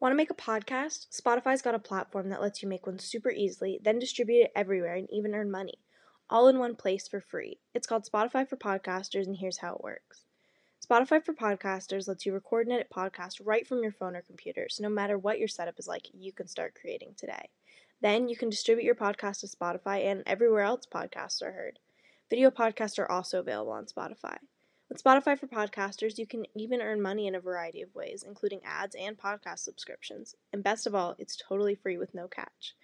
Want to make a podcast? Spotify's got a platform that lets you make one super easily, then distribute it everywhere and even earn money, all in one place for free. It's called Spotify for Podcasters, and here's how it works. Spotify for Podcasters lets you record and edit podcasts right from your phone or computer, so no matter what your setup is like, you can start creating today. Then you can distribute your podcast to Spotify and everywhere else podcasts are heard. Video podcasts are also available on Spotify. With Spotify for Podcasters, you can even earn money in a variety of ways, including ads and podcast subscriptions. And best of all, it's totally free with no catch.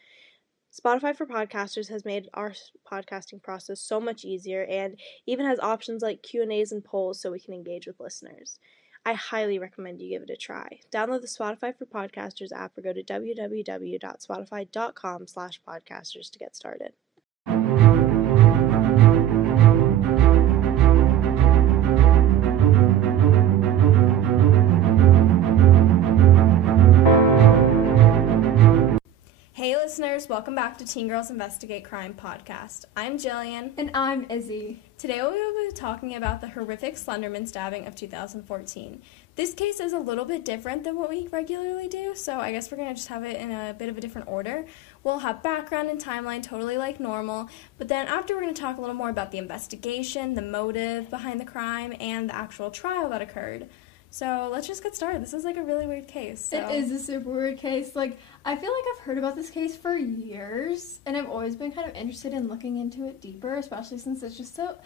Spotify for Podcasters has made our podcasting process so much easier and even has options like Q&As and polls so we can engage with listeners. I highly recommend you give it a try. Download the Spotify for Podcasters app or go to www.spotify.com/podcasters to get started. Hey listeners, welcome back to Teen Girls Investigate Crime podcast. I'm Jillian. And I'm Izzy. Today we will be talking about the horrific Slenderman stabbing of 2014. This case is a little bit different than what we regularly do, so I guess we're going to just have it in a bit of a different order. We'll have background and timeline totally like normal, but then after we're going to talk a little more about the investigation, the motive behind the crime, and the actual trial that occurred. So let's just get started. This is like a really weird case. So. It is a super weird case. I feel like I've heard about this case for years, and I've always been kind of interested in looking into it deeper, especially since it's just so,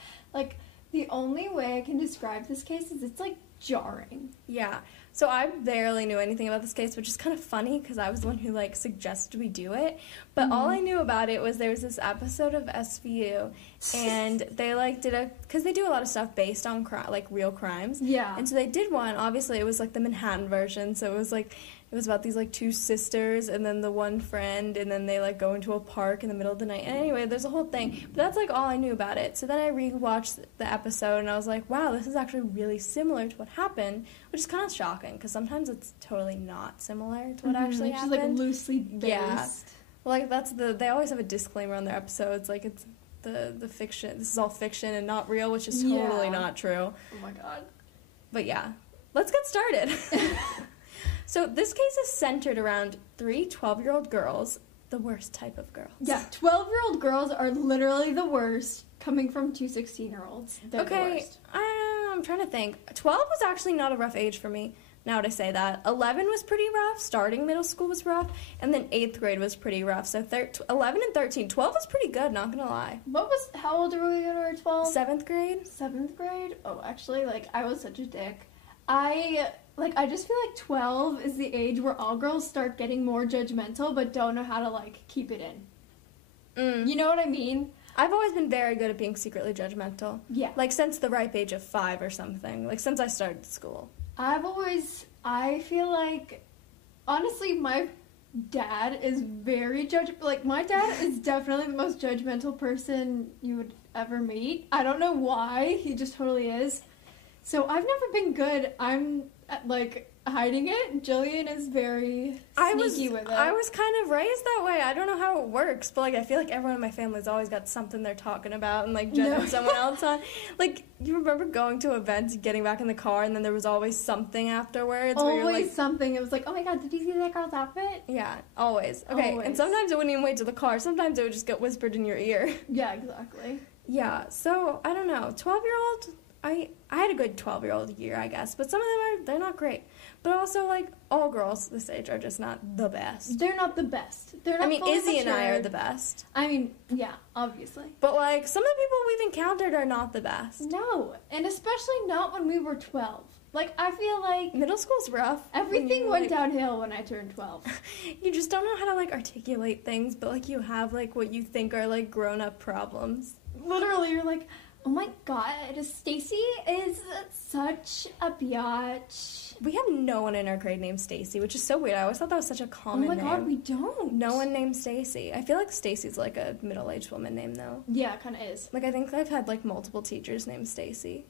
the only way I can describe this case is it's, jarring. Yeah. So I barely knew anything about this case, which is kind of funny because I was the one who, suggested we do it. But all I knew about it was there was this episode of SVU, and they, because they do a lot of stuff based on, real crimes. Yeah. And so they did one. Obviously, it was, the Manhattan version, so it was, it was about these, two sisters and then the one friend, and then they, go into a park in the middle of the night. And anyway, there's a whole thing. But that's, all I knew about it. So then I rewatched the episode, and I was like, wow, this is actually really similar to what happened, which is kind of shocking, because sometimes it's totally not similar to what actually happened. It's just, loosely based. Yeah. Well, they always have a disclaimer on their episodes, it's the fiction, this is all fiction and not real, which is totally not true. Oh my god. But yeah, let's get started. So this case is centered around three 12-year-old girls, the worst type of girls. Yeah, 12-year-old girls are literally the worst, coming from two 16-year-olds. They're the worst. I'm trying to think. 12 was actually not a rough age for me, now that I say that. 11 was pretty rough, starting middle school was rough, and then 8th grade was pretty rough. So 11 and 13. 12 was pretty good, not gonna lie. How old were we when we were 12? 7th grade? 7th grade? Oh, actually, I was such a dick. I just feel like 12 is the age where all girls start getting more judgmental but don't know how to, keep it in. You know what I mean? I've always been very good at being secretly judgmental. Yeah. Since the ripe age of 5 or something. Since I started school. I feel like, honestly, my dad is very my dad is definitely the most judgmental person you would ever meet. I don't know why, he just totally is. So I've never been good. I'm, hiding it. Jillian is very sneaky with it. I was kind of raised that way. I don't know how it works, but, I feel like everyone in my family's always got something they're talking about and, judging someone else on. You remember going to events, getting back in the car, and then there was always something afterwards? Always where you're something. It was oh my god, did you see that girl's outfit? Yeah, always. Okay, always. And sometimes it wouldn't even wait to the car. Sometimes it would just get whispered in your ear. Yeah, exactly. Yeah, so, I don't know. 12-year-old... I had a good 12-year-old year, I guess, but some of them they're not great. But also, all girls this age are just not the best. They're not the best. They're not Izzy and I are the best. Yeah, obviously. But, some of the people we've encountered are not the best. No, and especially not when we were 12. I feel like... Middle school's rough. Everything went downhill when I turned 12. You just don't know how to, articulate things, but, you have, what you think are, grown-up problems. Literally, you're like... Oh my god, Stacy is such a biatch. We have no one in our grade named Stacy, which is so weird. I always thought that was such a common name. Oh my god, we don't. No one named Stacy. I feel like Stacy's a middle-aged woman name, though. Yeah, it kind of is. I think I've had, multiple teachers named Stacy.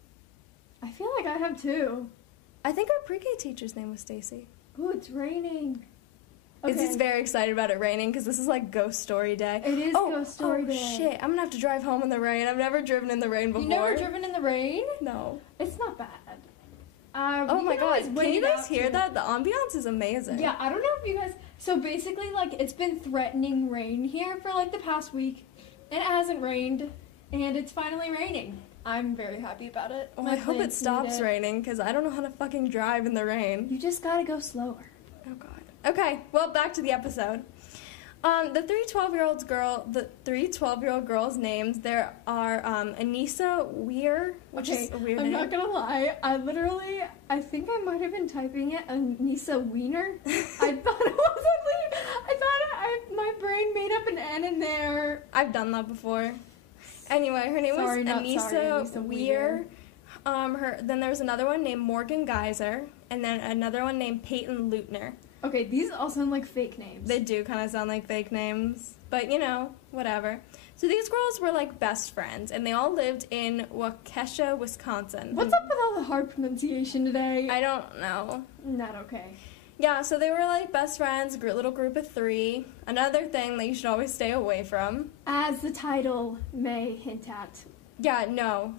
I feel like I have too. I think our pre-K teacher's name was Stacy. Ooh, it's raining. Okay. Izzy's very excited about it raining because this is ghost story day. It is ghost story day. Oh shit, I'm gonna have to drive home in the rain. I've never driven in the rain before. You never driven in the rain? No. It's not bad. Oh my god, can you guys hear that? The ambiance is amazing. Yeah, I don't know if you guys... So basically, like, it's been threatening rain here for, like, the past week. And it hasn't rained. And it's finally raining. I'm very happy about it. Well, I hope it stops raining, because I don't know how to fucking drive in the rain. You just gotta go slower. Oh god. Okay, well, back to the episode. The three 12-year-old girls' names, there are Anissa Weir, which is a weird name. I'm not gonna lie, I think I might have been typing it Anissa Wiener. I thought it was my brain made up an N in there. I've done that before. Anyway, her name was Anissa Weir. Then there was another one named Morgan Geyser, and then another one named Peyton Leutner. Okay, these all sound like fake names. They do kind of sound like fake names, but you know, whatever. So these girls were like best friends, and they all lived in Waukesha, Wisconsin. What's up with all the hard pronunciation today? I don't know. Not okay. Yeah, so they were like best friends, little group of 3. Another thing that you should always stay away from. As the title may hint at. Yeah, no.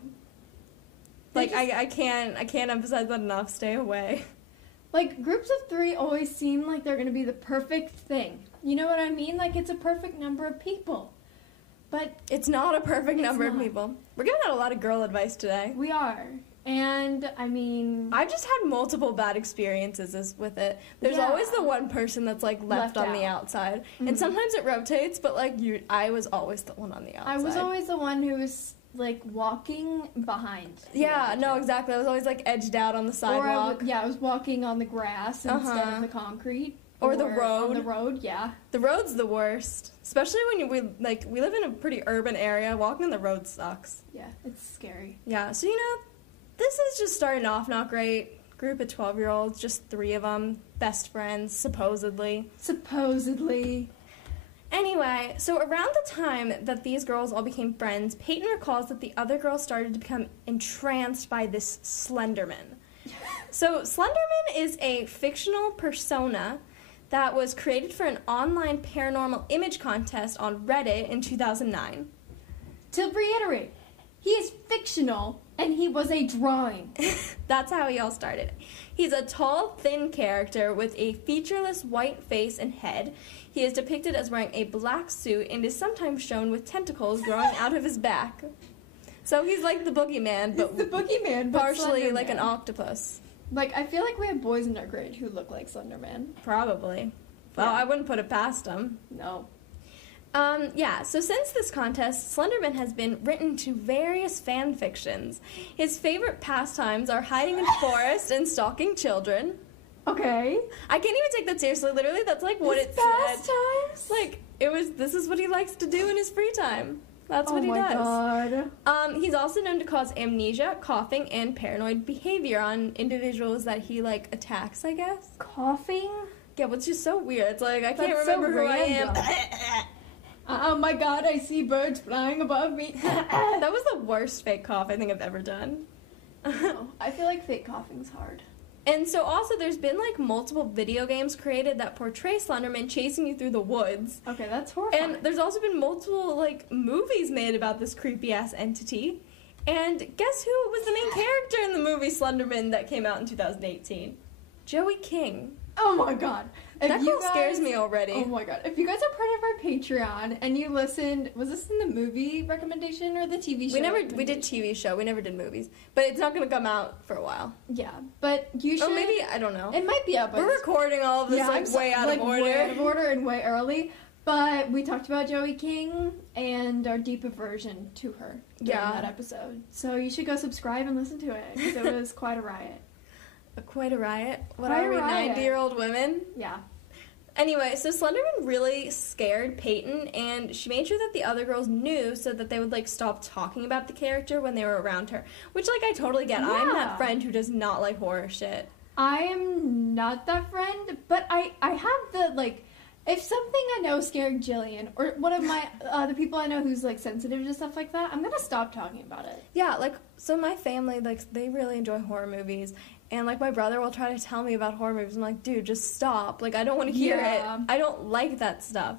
Like, I can't emphasize that enough. Stay away. Like, groups of 3 always seem like they're going to be the perfect thing. You know what I mean? Like, it's a perfect number of people. But it's not a perfect number of people. We're giving out a lot of girl advice today. We are. And, I mean... I've just had multiple bad experiences with it. There's always the one person that's, like, left on the outside. Mm-hmm. And sometimes it rotates, but, like, I was always the one on the outside. I was always the one who was... like, walking behind. Yeah, no, exactly. I was always, like, edged out on the sidewalk. I was walking on the grass instead of the concrete. Or the road. On the road, yeah. The road's the worst. Especially when we live in a pretty urban area. Walking on the road sucks. Yeah, it's scary. Yeah, so, you know, this is just starting off not great. Group of 12-year-olds, just 3 of them. Best friends, supposedly. Supposedly. Anyway, so around the time that these girls all became friends, Peyton recalls that the other girls started to become entranced by this Slenderman. So Slenderman is a fictional persona that was created for an online paranormal image contest on Reddit in 2009. To reiterate, he is fictional and he was a drawing. That's how he all started. He's a tall, thin character with a featureless white face and head. He is depicted as wearing a black suit and is sometimes shown with tentacles growing out of his back. So he's like the boogeyman, but partially like an octopus. Like, I feel like we have boys in our grade who look like Slenderman. Probably. Well, I wouldn't put it past him. No. So since this contest, Slenderman has been written to various fan fictions. His favorite pastimes are hiding in forests and stalking children. Okay. I can't even take that seriously. Literally, that's like what it said. Pastimes? Like, this is what he likes to do in his free time. That's what he does. Oh my god. He's also known to cause amnesia, coughing, and paranoid behavior on individuals that he, like, attacks, I guess. Coughing? Yeah, but it's just so weird. It's like, I can't remember who I am. Oh my god, I see birds flying above me. That was the worst fake cough I think I've ever done. No, I feel like fake coughing's hard. And so also there's been like multiple video games created that portray Slenderman chasing you through the woods. Okay, that's horrifying. And there's also been multiple like movies made about this creepy ass entity. And guess who was the main character in the movie Slenderman that came out in 2018? Joey King. Oh my god. That girl scares me already. Oh my god. If you guys are part of our Patreon and you listened, was this in the movie recommendation or the TV show? We did TV show. We never did movies. But it's not going to come out for a while. Yeah, but you should. Or maybe, I don't know. It might be out. We're recording all of this way out of order. Way out of order and way early. But we talked about Joey King and our deep aversion to her during that episode. So you should go subscribe and listen to it because it was quite a riot. Quite a riot? What are we, 90-year-old women? Yeah. Anyway, so Slenderman really scared Peyton, and she made sure that the other girls knew so that they would, like, stop talking about the character when they were around her. Which, like, I totally get. Yeah. I'm that friend who does not like horror shit. I am not that friend, but I have the, like, if something I know scared Jillian, or one of my the people I know who's, like, sensitive to stuff like that, I'm gonna stop talking about it. Yeah, like, so my family, like, they really enjoy horror movies. And, like, my brother will try to tell me about horror movies. I'm like, dude, just stop. Like, I don't want to hear it. I don't like that stuff.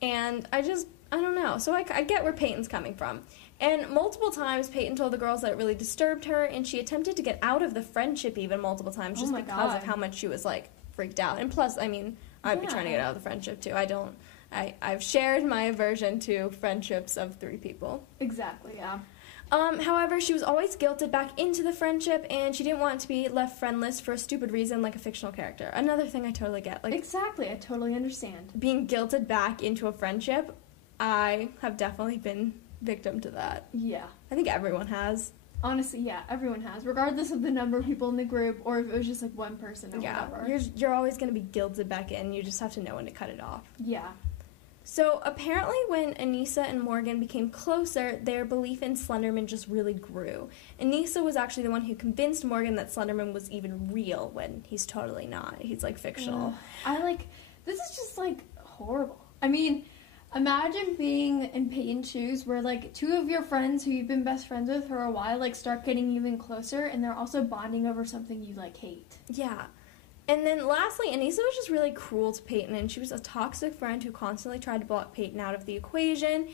And I don't know. So I get where Peyton's coming from. And multiple times, Peyton told the girls that it really disturbed her, and she attempted to get out of the friendship even multiple times just because of how much she was, like, freaked out. And plus, I mean, I'd be trying to get out of the friendship, too. I've shared my aversion to friendships of 3 people. Exactly, yeah. However, she was always guilted back into the friendship, and she didn't want to be left friendless for a stupid reason like a fictional character. Another thing I totally get. Like, exactly, I totally understand. Being guilted back into a friendship, I have definitely been victim to that. Yeah. I think everyone has. Honestly, yeah, everyone has, regardless of the number of people in the group or if it was just, like, one person or whatever. You're always going to be guilted back in. You just have to know when to cut it off. Yeah. So, apparently when Anissa and Morgan became closer, their belief in Slenderman just really grew. Anissa was actually the one who convinced Morgan that Slenderman was even real when he's totally not. He's, like, fictional. This is just, like, horrible. I mean, imagine being in Peyton's shoes where, like, 2 of your friends who you've been best friends with for a while, like, start getting even closer, and they're also bonding over something you, like, hate. Yeah. And then lastly, Anissa was just really cruel to Peyton, and she was a toxic friend who constantly tried to block Peyton out of the equation,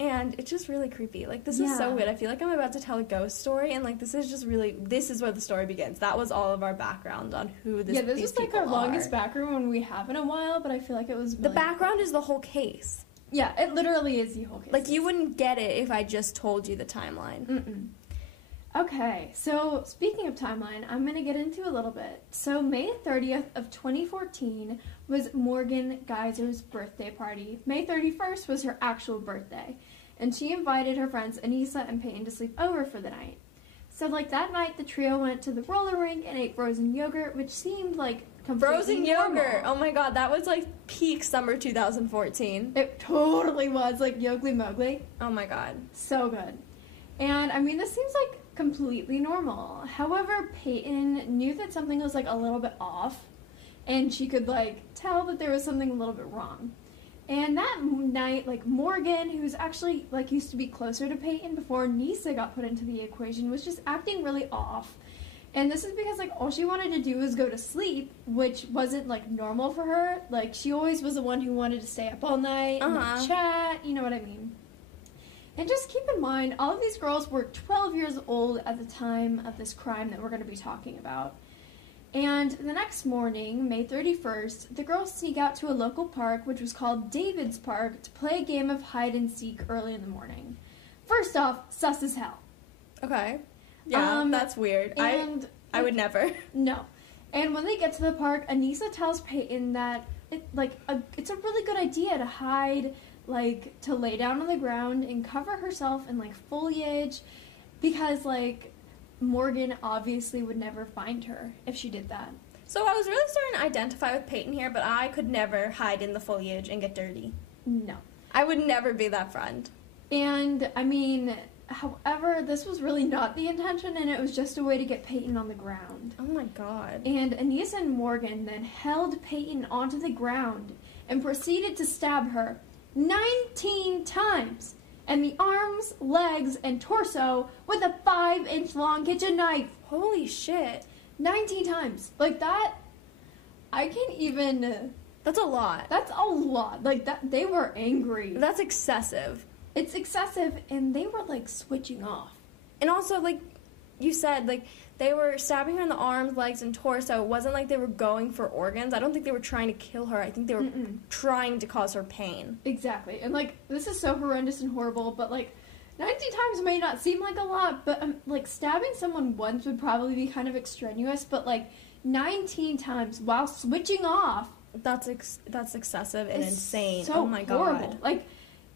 and it's just really creepy. Like, this is so weird. I feel like I'm about to tell a ghost story, and, like, this is where the story begins. That was all of our background on who these people are. Yeah, this is, like, our longest background one we have in a while, but I feel like it was really The background is the whole case. Yeah, it literally is the whole case. Like, you wouldn't get it if I just told you the timeline. Mm-mm. Okay, so speaking of timeline, I'm going to get into a little bit. So May 30th of 2014 was Morgan Geyser's birthday party. May 31st was her actual birthday, and she invited her friends Anissa and Peyton to sleep over for the night. So, like, that night, the trio went to the roller rink and ate frozen yogurt, which seemed like completely frozen normal. Yogurt! Oh my god, that was, like, peak summer 2014. It totally was, like, Yogly Mowgli. Oh my god. So good. And, I mean, this seems like completely normal. However, Peyton knew that something was, like, a little bit off, and she could, like, tell that there was something a little bit wrong. And that night, like, Morgan, who's actually, like, used to be closer to Peyton before Nisa got put into the equation, was just acting really off. And this is because, like, all she wanted to do was go to sleep, which wasn't, like, normal for her. Like, she always was the one who wanted to stay up all night and like, chat, you know what I mean? And just keep in mind, all of these girls were 12 years old at the time of this crime that we're going to be talking about. And the next morning, May 31st, the girls sneak out to a local park, which was called David's Park, to play a game of hide-and-seek early in the morning. First off, sus as hell. Okay. Yeah, that's weird. And I would never. No. And when they get to the park, Anissa tells Peyton that it's a really good idea to hide, like, to lay down on the ground and cover herself in, like, foliage, because, like, Morgan obviously would never find her if she did that. So I was really starting to identify with Peyton here, but I could never hide in the foliage and get dirty. No. I would never be that friend. And, I mean, however, this was really not the intention, and it was just a way to get Peyton on the ground. Oh my god. And Anissa and Morgan then held Peyton onto the ground and proceeded to stab her 19 times in the arms, legs, and torso with a 5-inch long kitchen knife. Holy shit. 19 times. Like, that, I can't even... That's a lot. That's a lot. Like, that, they were angry. That's excessive. It's excessive, and they were, like, switching off. And also, like you said, like, they were stabbing her in the arms, legs, and torso. It wasn't like they were going for organs. I don't think they were trying to kill her. I think they were trying to cause her pain. Exactly. And, like, this is so horrendous and horrible, but, like, 19 times may not seem like a lot, but, like, stabbing someone once would probably be kind of extraneous, but, like, 19 times while switching off. That's excessive and insane. So oh my horrible. god. Like,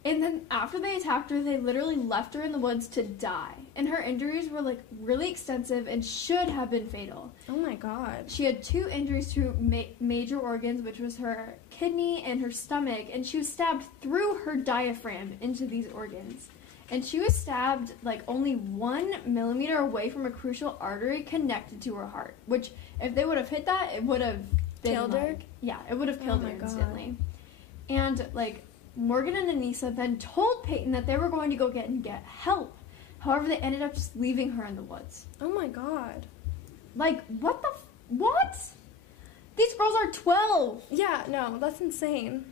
and then after they attacked her, they literally left her in the woods to die. And her injuries were, like, really extensive and should have been fatal. Oh my god. She had 2 injuries to major organs, which was her kidney and her stomach, and she was stabbed through her diaphragm into these organs. And she was stabbed, like, only 1 millimeter away from a crucial artery connected to her heart, which, if they would have hit that, it would have killed her? Yeah, it would have killed her instantly. And, like, Morgan and Anissa then told Peyton that they were going to go get help. However, they ended up just leaving her in the woods. Oh my god. Like, what the what? These girls are 12! Yeah, no, that's insane.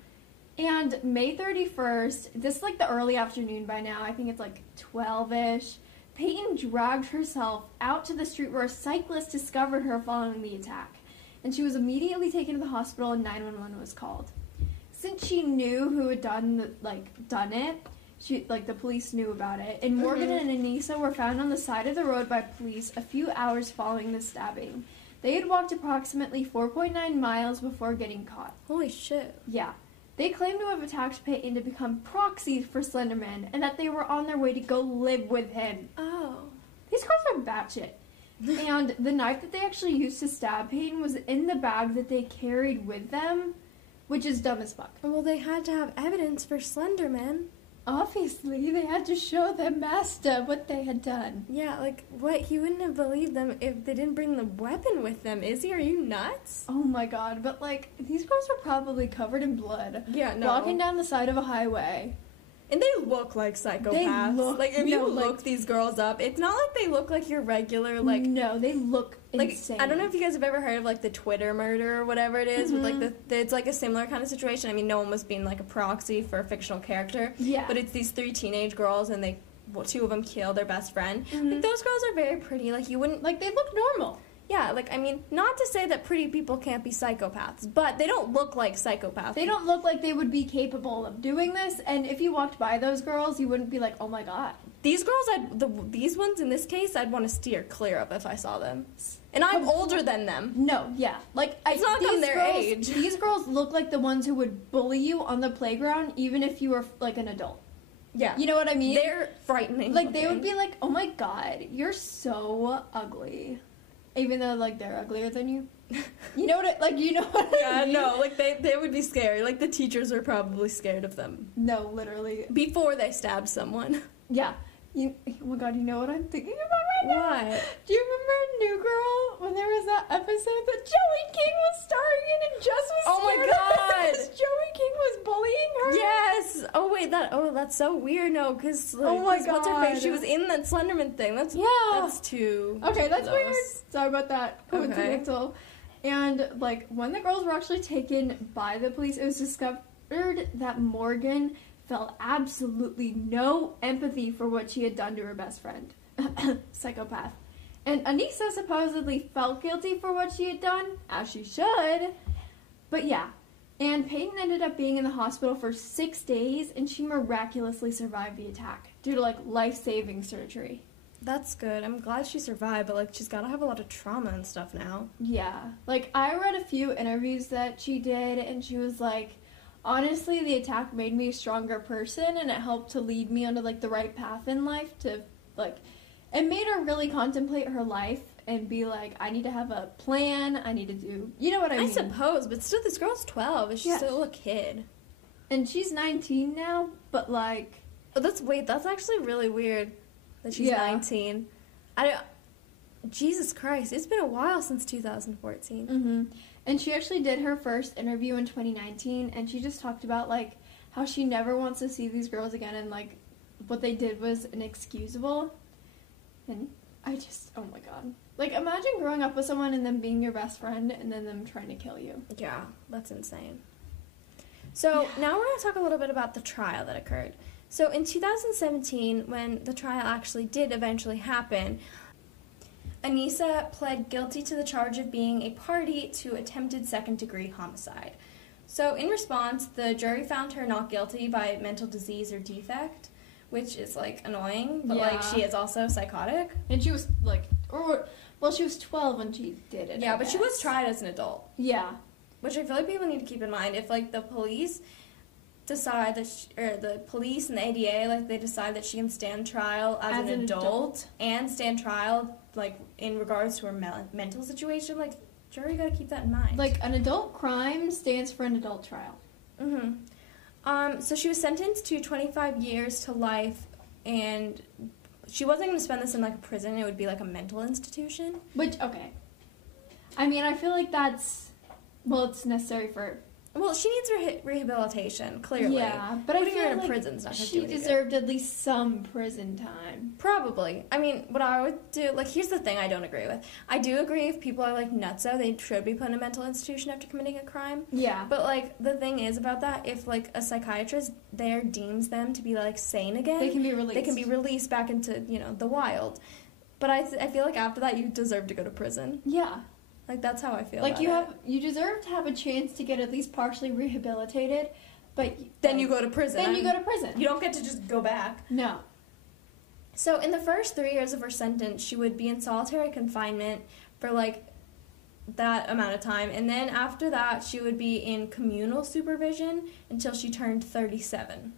And May 31st, this is like the early afternoon by now, I think it's like 12-ish, Peyton dragged herself out to the street where a cyclist discovered her following the attack. And she was immediately taken to the hospital and 911 was called. Since she knew who had done it, the police knew about it. And Morgan and Anissa were found on the side of the road by police a few hours following the stabbing. They had walked approximately 4.9 miles before getting caught. Holy shit. Yeah. They claimed to have attacked Peyton to become proxies for Slenderman and that they were on their way to go live with him. Oh. These girls are batshit. And the knife that they actually used to stab Peyton was in the bag that they carried with them, which is dumb as fuck. Well, they had to have evidence for Slenderman. Obviously, they had to show their master what they had done. Yeah, like, what? He wouldn't have believed them if they didn't bring the weapon with them, is he? Are you nuts? Oh my god, but like, these girls were probably covered in blood. Yeah, no. Walking down the side of a highway. And they look like psychopaths. They look, like, if you look these girls up, it's not like they look like your regular, like... No, they look insane. I don't know if you guys have ever heard of, like, the Twitter murder or whatever it is, with, like, it's, like, a similar kind of situation. I mean, no one was being, like, a proxy for a fictional character. Yeah. But it's these 3 teenage girls, and two of them kill their best friend. Like, those girls are very pretty. Like, you wouldn't... Like, they look normal. Yeah, like, I mean, not to say that pretty people can't be psychopaths, but they don't look like psychopaths. They don't look like they would be capable of doing this, and if you walked by those girls, you wouldn't be like, oh my god. These girls, these ones in this case, I'd want to steer clear of if I saw them. And I'm older than them. No, yeah. Like, it's not from their age. These girls look like the ones who would bully you on the playground, even if you were, like, an adult. Yeah. You know what I mean? They're frightening. Like, they would be like, oh my god, you're so ugly. Even though, like, they're uglier than you. You know what I mean? Yeah, no, like, they would be scary. Like, the teachers are probably scared of them. No, literally. Before they stabbed someone. Yeah. Oh my god, you know what I'm thinking about right now? What? Do you remember New Girl, when there was that episode that Joey King was starring in and Jess was Oh my scared god! because Joey King was bullying her? Yes! Oh wait, that's so weird, no, because, like, oh my what's her face? God. She was in that Slenderman thing. That's too... Okay, that's gross. weird. Sorry about that. Coincidental. Okay. And, like, when the girls were actually taken by the police, it was discovered that Morgan felt absolutely no empathy for what she had done to her best friend. Psychopath. And Anissa supposedly felt guilty for what she had done, as she should. But yeah. And Peyton ended up being in the hospital for 6 days, and she miraculously survived the attack due to, like, life-saving surgery. That's good. I'm glad she survived, but, like, she's got to have a lot of trauma and stuff now. Yeah. Like, I read a few interviews that she did, and she was like, honestly, the attack made me a stronger person, and it helped to lead me onto, like, the right path in life to, like, it made her really contemplate her life and be like, I need to have a plan, I need to do, you know what I mean? I suppose, but still, this girl's 12, and she's still a kid. And she's 19 now, but, like... Oh, that's actually really weird that she's 19. Jesus Christ, it's been a while since 2014. Mm-hmm. And she actually did her first interview in 2019, and she just talked about, like, how she never wants to see these girls again, and, like, what they did was inexcusable. And I just, oh my god. Like, imagine growing up with someone and them being your best friend, and then them trying to kill you. Yeah, that's insane. So, now we're going to talk a little bit about the trial that occurred. So, in 2017, when the trial actually did eventually happen, Anissa pled guilty to the charge of being a party to attempted second-degree homicide. So, in response, the jury found her not guilty by mental disease or defect, which is, like, annoying, but, like, she is also psychotic. And she was, like, she was 12 when she did it. Yeah, but she was tried as an adult. Yeah. Which I feel like people need to keep in mind. If, like, the police decide that, the police and the ADA, like, they decide that she can stand trial as an adult and stand trial, like, in regards to her mental situation, like, jury gotta keep that in mind. Like, an adult crime stands for an adult trial. Mm-hmm. So she was sentenced to 25 years to life, and she wasn't going to spend this in, like, a prison. It would be, like, a mental institution. Which, okay. I mean, I feel like that's, well, it's necessary for Well, she needs rehabilitation, clearly. Yeah, but Putting I feel her in like prison's not gonna do she any good. deserved at least some prison time. Probably. I mean, what I would do, like, here's the thing I don't agree with. I do agree if people are, like, nutso, they should be put in a mental institution after committing a crime. Yeah. But, like, the thing is about that, if, like, a psychiatrist there deems them to be, like, sane again, They can be released. They can be released back into, you know, the wild. But I feel like after that, you deserve to go to prison. Yeah. Like, that's how I feel Like, about you deserve to have a chance to get at least partially rehabilitated, but... Then you go to prison. Then you go to prison. You don't get to just go back. No. So in the first 3 years of her sentence, she would be in solitary confinement for, like, that amount of time. And then after that, she would be in communal supervision until she turned 37.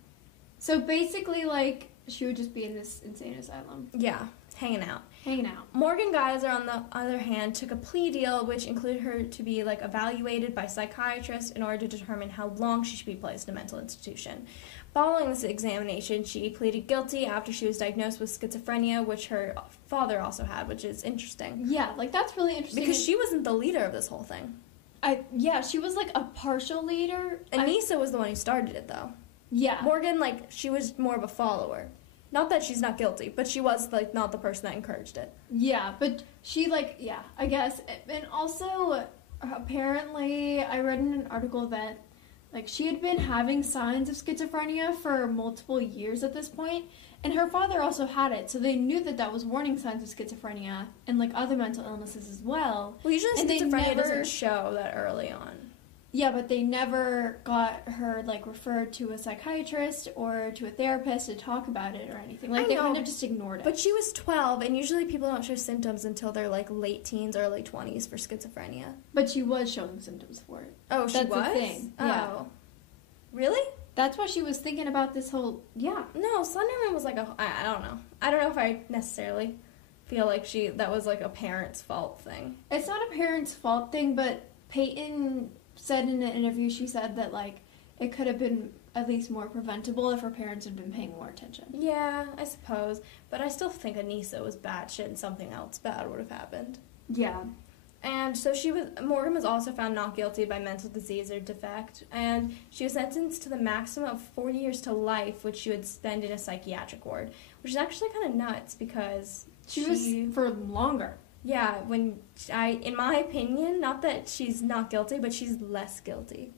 So basically, like, she would just be in this insane asylum. Yeah, hanging out. Hanging out. Morgan Geyser, on the other hand, took a plea deal which included her to be, like, evaluated by psychiatrists in order to determine how long she should be placed in a mental institution. Following this examination, she pleaded guilty after she was diagnosed with schizophrenia, which her father also had, which is interesting. Yeah, like, that's really interesting. Because she wasn't the leader of this whole thing. Yeah, she was, like, a partial leader. Anissa was the one who started it, though. Yeah. Morgan, like, she was more of a follower. Not that she's not guilty, but she was, like, not the person that encouraged it. Yeah, but she, like, yeah, I guess. And also, apparently, I read in an article that, like, she had been having signs of schizophrenia for multiple years at this point, and her father also had it, so they knew that that was warning signs of schizophrenia and, like, other mental illnesses as well. Well, usually And they schizophrenia never- doesn't show that early on. Yeah, but they never got her, like, referred to a psychiatrist or to a therapist to talk about it or anything. Like, I they know, kind of just ignored it. But she was 12, and usually people don't show symptoms until they're, like, late teens, early 20s for schizophrenia. But she was showing symptoms for it. Oh, she That's was? the thing. Oh. Yeah. Really? That's what she was thinking about this whole... Yeah. No, Slenderman was like I don't know. I don't know if I necessarily feel like that was, like, a parent's fault thing. It's not a parent's fault thing, but Peyton said in an interview, she said that, like, it could have been at least more preventable if her parents had been paying more attention. Yeah, I suppose. But I still think Anissa was batshit and something else bad would have happened. Yeah. And so Morgan was also found not guilty by mental disease or defect, and she was sentenced to the maximum of 40 years to life, which she would spend in a psychiatric ward, which is actually kind of nuts because She was for longer. Yeah, in my opinion, not that she's not guilty, but she's less guilty.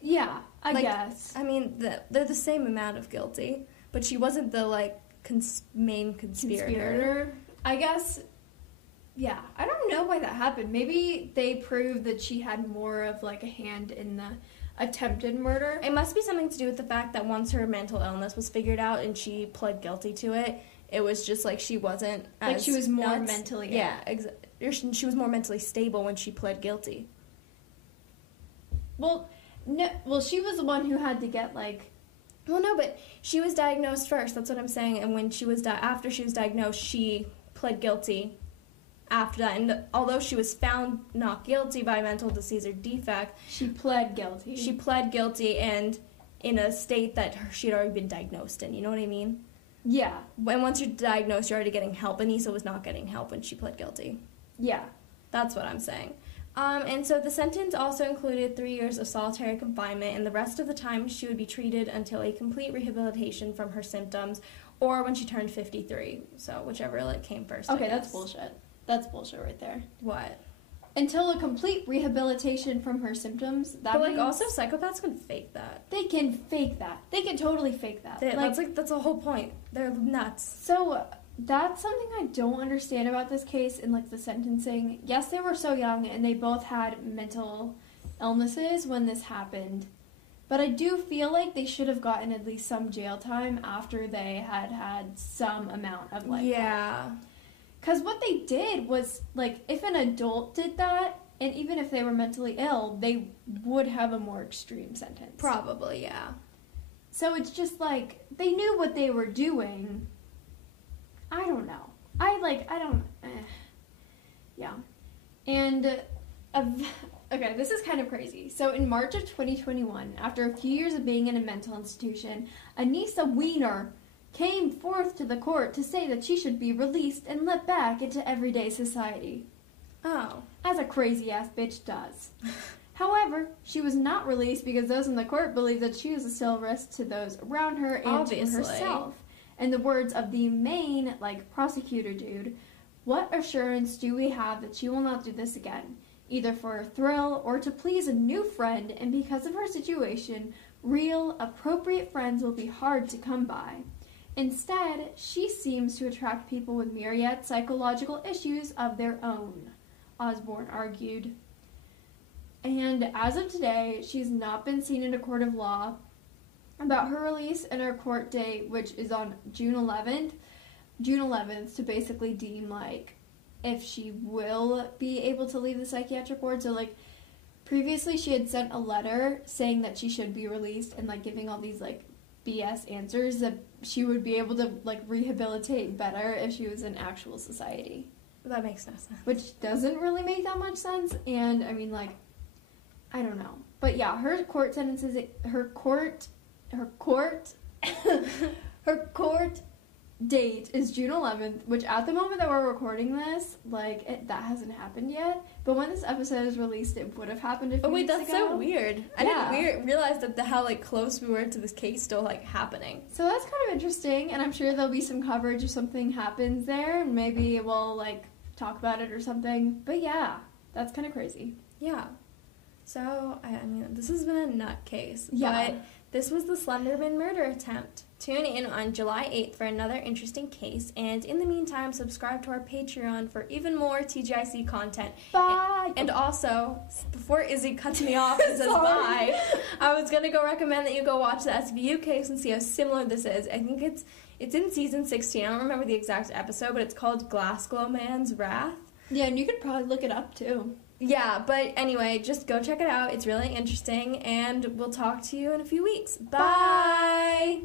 Yeah, I Like, guess. I mean, they're the same amount of guilty, but she wasn't the, like, main conspirator. I guess, yeah. I don't know why that happened. Maybe they proved that she had more of, like, a hand in the attempted murder. It must be something to do with the fact that once her mental illness was figured out and she pled guilty to it, it was just like she wasn't as Like, she was more nuts. mentally ill. Yeah, she was more mentally stable when she pled guilty. Well, no, she was the one who had to get, like... Well, no, but she was diagnosed first. That's what I'm saying. And when she was after she was diagnosed, she pled guilty after that. And although she was found not guilty by mental disease or defect, She pled guilty. she pled guilty and in a state that she had already been diagnosed in. You know what I mean? Yeah. When once you're diagnosed, you're already getting help. Anissa was not getting help when she pled guilty. Yeah. That's what I'm saying. And so the sentence also included 3 years of solitary confinement, and the rest of the time she would be treated until a complete rehabilitation from her symptoms, or when she turned 53. So whichever came first. Okay, I that's guess. bullshit. That's bullshit right there. What? Until a complete rehabilitation from her symptoms, that But means also psychopaths can fake that. they can fake that. They can totally fake that. That's the whole point. They're nuts. So that's something I don't understand about this case and, like, the sentencing. Yes, they were so young and they both had mental illnesses when this happened. But I do feel like they should have gotten at least some jail time after they had some amount of, like... Yeah. Because what they did was, like, if an adult did that, and even if they were mentally ill, they would have a more extreme sentence. Probably, yeah. So it's just, like, they knew what they were doing. I don't know. Yeah. And, okay, this is kind of crazy. So in March of 2021, after a few years of being in a mental institution, Anissa Weiner came forth to the court to say that she should be released and let back into everyday society. Oh. As a crazy-ass bitch does. However, she was not released because those in the court believed that she was still a risk to those around her and to herself. In the words of the main, prosecutor dude, what assurance do we have that she will not do this again? Either for a thrill or to please a new friend, and because of her situation, real, appropriate friends will be hard to come by. Instead, she seems to attract people with myriad psychological issues of their own, Osborne argued. And as of today, she's not been seen in a court of law. About her release and her court date, which is on June 11th, to basically deem, if she will be able to leave the psychiatric ward. So, previously she had sent a letter saying that she should be released and, giving all these, BS answers that she would be able to, rehabilitate better if she was in actual society. That makes no sense. Which doesn't really make that much sense, and, I don't know. But, yeah, her court sentences, her court date is June 11th, which at the moment that we're recording this, that hasn't happened yet. But when this episode is released, it would have happened a few weeks ago. That's so weird. I didn't realize that how close we were to this case still happening. So that's kind of interesting, and I'm sure there'll be some coverage if something happens there, and maybe we'll talk about it or something. But yeah, that's kind of crazy. Yeah. So this has been a nut case. Yeah. But this was the Slenderman murder attempt. Tune in on July 8th for another interesting case, and in the meantime, subscribe to our Patreon for even more TGIC content. Bye! And also, before Izzy cuts me off and says bye, I was going to go recommend that you go watch the SVU case and see how similar this is. I think it's in season 16. I don't remember the exact episode, but it's called Glassglow Man's Wrath. Yeah, and you could probably look it up, too. Yeah, but anyway, just go check it out. It's really interesting, and we'll talk to you in a few weeks. Bye!